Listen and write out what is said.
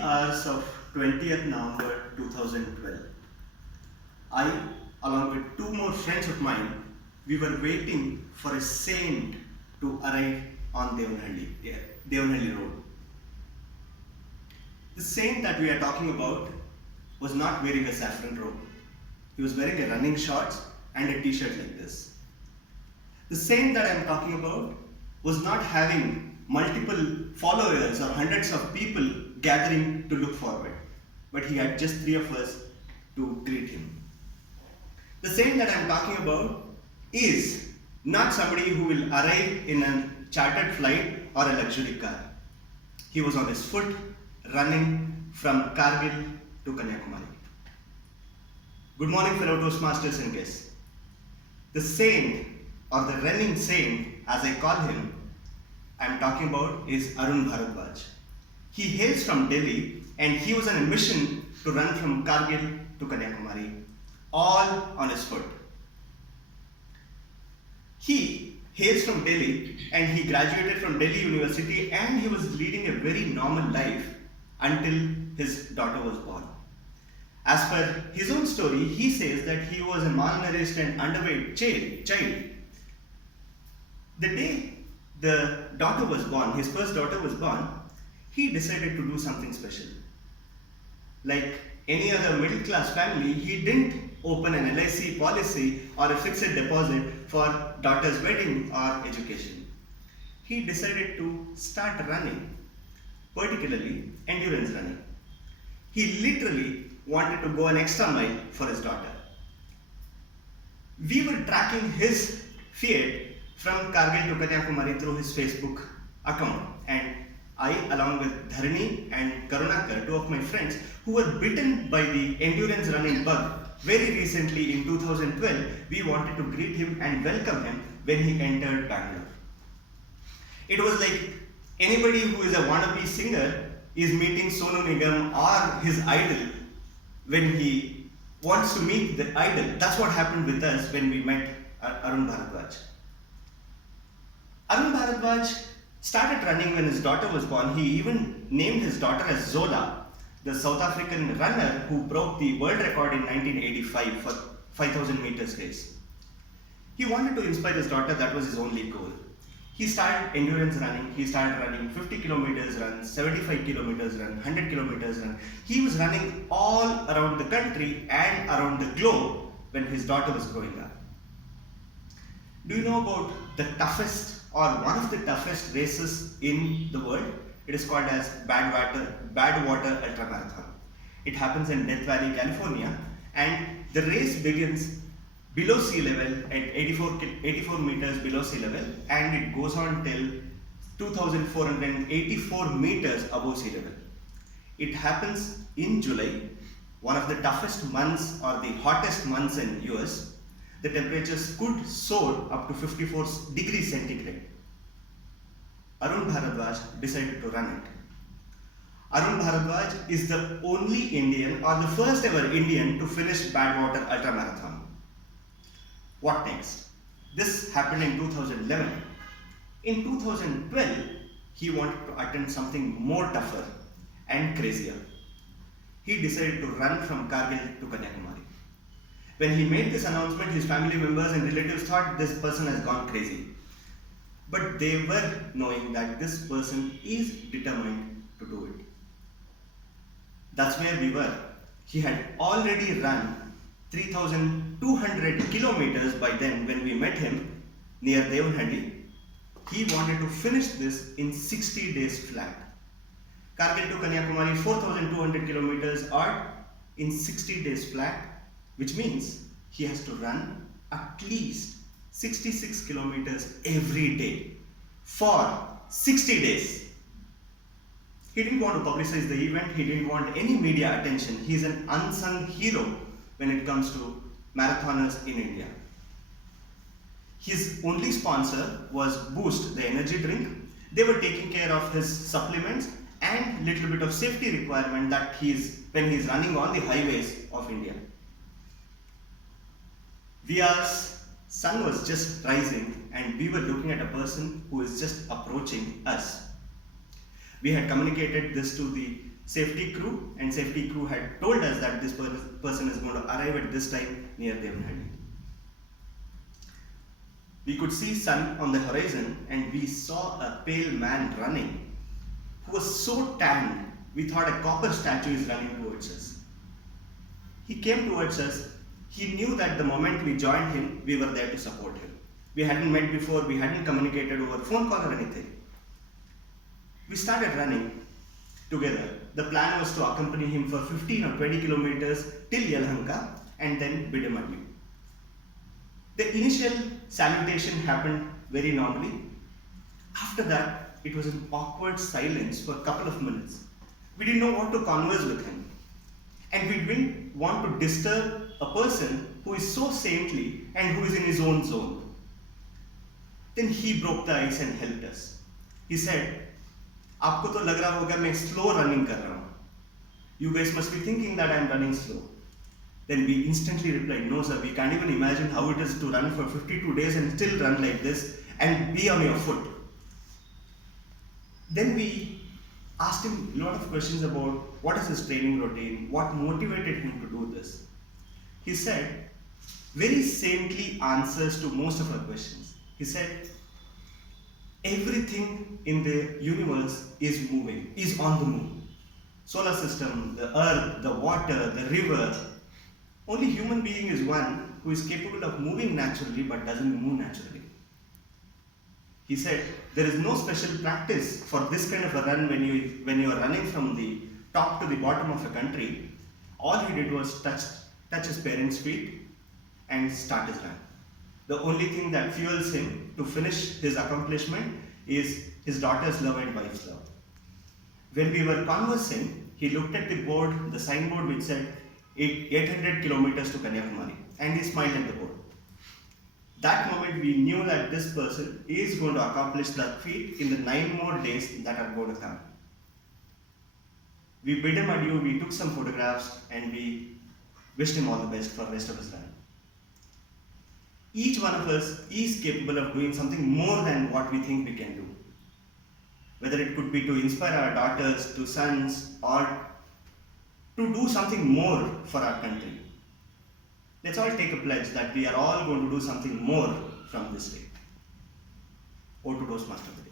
wee hours of 20th November 2012. I, along with two more friends of mine, we were waiting for a saint to arrive on Devanahalli Road. The saint that we are talking about was not wearing a saffron robe. He was wearing a running shorts and a t-shirt like this. The saint that I am talking about was not having multiple followers or hundreds of people gathering to look forward, but he had just three of us to greet him. The saint that I am talking about is not somebody who will arrive in a chartered flight or a luxury car. He was on his foot running from Kargil to Kanyakumari. Good morning, fellow Toastmasters and guests. The saint, or the running saint as I call him, I am talking about is Arun Bharadwaj. He hails from Delhi and he was on a mission to run from Kargil to Kanyakumari, all on his foot. He hails from Delhi and he graduated from Delhi University and he was leading a very normal life until his daughter was born. As per his own story, he says that he was a malnourished and underweight child. The day the daughter was born, his first daughter was born, he decided to do something special. Like any other middle class family, he didn't open an LIC policy or a fixed deposit for daughter's wedding or education. He decided to start running, particularly endurance running. He literally wanted to go an extra mile for his daughter. We were tracking his fiat from Kargil to Kanyakumari through his Facebook account, and I, along with Dharani and Karnataka, two of my friends who were bitten by the endurance running bug very recently in 2012, we wanted to greet him and welcome him when he entered Bangalore. It was like anybody who is a wannabe singer is meeting Sonu Nigam or his idol when he wants to meet the idol. That's what happened with us when we met Arun Bharadwaj. Arun Bharadwaj started running when his daughter was born. He even named his daughter as Zola, the South African runner who broke the world record in 1985 for 5,000 meters race. He wanted to inspire his daughter, that was his only goal. He started endurance running. He started running 50 kilometers run, 75 kilometers run, 100 kilometers run. He was running all around the country and around the globe when his daughter was growing up. Do you know about the toughest or one of the toughest races in the world? It is called as Badwater Ultramarathon. It happens in Death Valley, California, and the race begins below sea level at 84 meters below sea level, and it goes on till 2,484 meters above sea level. It happens in July, one of the toughest months or the hottest months in US. The temperatures could soar up to 54 degrees centigrade. Arun Bharadwaj decided to run it. Arun Bharadwaj is the only Indian or the first ever Indian to finish Badwater Ultramarathon. What next? This happened in 2011. In 2012, he wanted to attempt something more tougher and crazier. He decided to run from Kargil to Kanyakumari. When he made this announcement, his family members and relatives thought this person has gone crazy. But they were knowing that this person is determined to do it. That's where we were. He had already run 3,200 kilometers by then when we met him near Devanahalli. He wanted to finish this in 60 days flat. Kargil to Kanyakumari 4,200 kilometers or in 60 days flat, which means he has to run at least 66 kilometers every day for 60 days. He didn't want to publicize the event. He didn't want any media attention. He's an unsung hero when it comes to marathoners in India. His only sponsor was Boost, the energy drink. They were taking care of his supplements and little bit of safety requirement that when he's running on the highways of India. VR's sun was just rising and we were looking at a person who is just approaching us. We had communicated this to the safety crew, and safety crew had told us that this person is going to arrive at this time near Devanahalli. We could see sun on the horizon, and we saw a pale man running who was so tanned we thought a copper statue is running towards us. He came towards us. He knew that the moment we joined him, we were there to support him. We hadn't met before, we hadn't communicated over phone call or anything. We started running together. The plan was to accompany him for 15 or 20 kilometers till Yelahanka and then bid him adieu. The initial salutation happened very normally. After that, it was an awkward silence for a couple of minutes. We didn't know what to converse with him. And we didn't want to disturb a person who is so saintly and who is in his own zone. Then he broke the ice and helped us. He said, "आपको तो लग रहा होगा मैं slow running कर रहा हूँ. You guys must be thinking that I am running slow." Then we instantly replied, "No sir, we can't even imagine how it is to run for 52 days and still run like this and be on your foot." Then we asked him a lot of questions about what is his training routine, what motivated him to do this. He said very saintly answers to most of our questions. He said, everything in the universe is moving, is on the move. Solar system, the earth, the water, the river. Only human being is one who is capable of moving naturally but doesn't move naturally. He said, there is no special practice for this kind of a run when you are running from the top to the bottom of a country. All he did was touch his parents' feet and start his run. The only thing that fuels him to finish his accomplishment is his daughter's love and wife's love. When we were conversing, he looked at the board, the signboard which said 800 kilometers to Kanyakumari, and he smiled at the board. That moment we knew that this person is going to accomplish that feat in the 9 more days that are going to come. We bid him adieu, we took some photographs, and we wished him all the best for the rest of his run. Each one of us is capable of doing something more than what we think we can do. Whether it could be to inspire our daughters, to sons, or to do something more for our country. Let's all take a pledge that we are all going to do something more from this day. Over to Toastmaster today.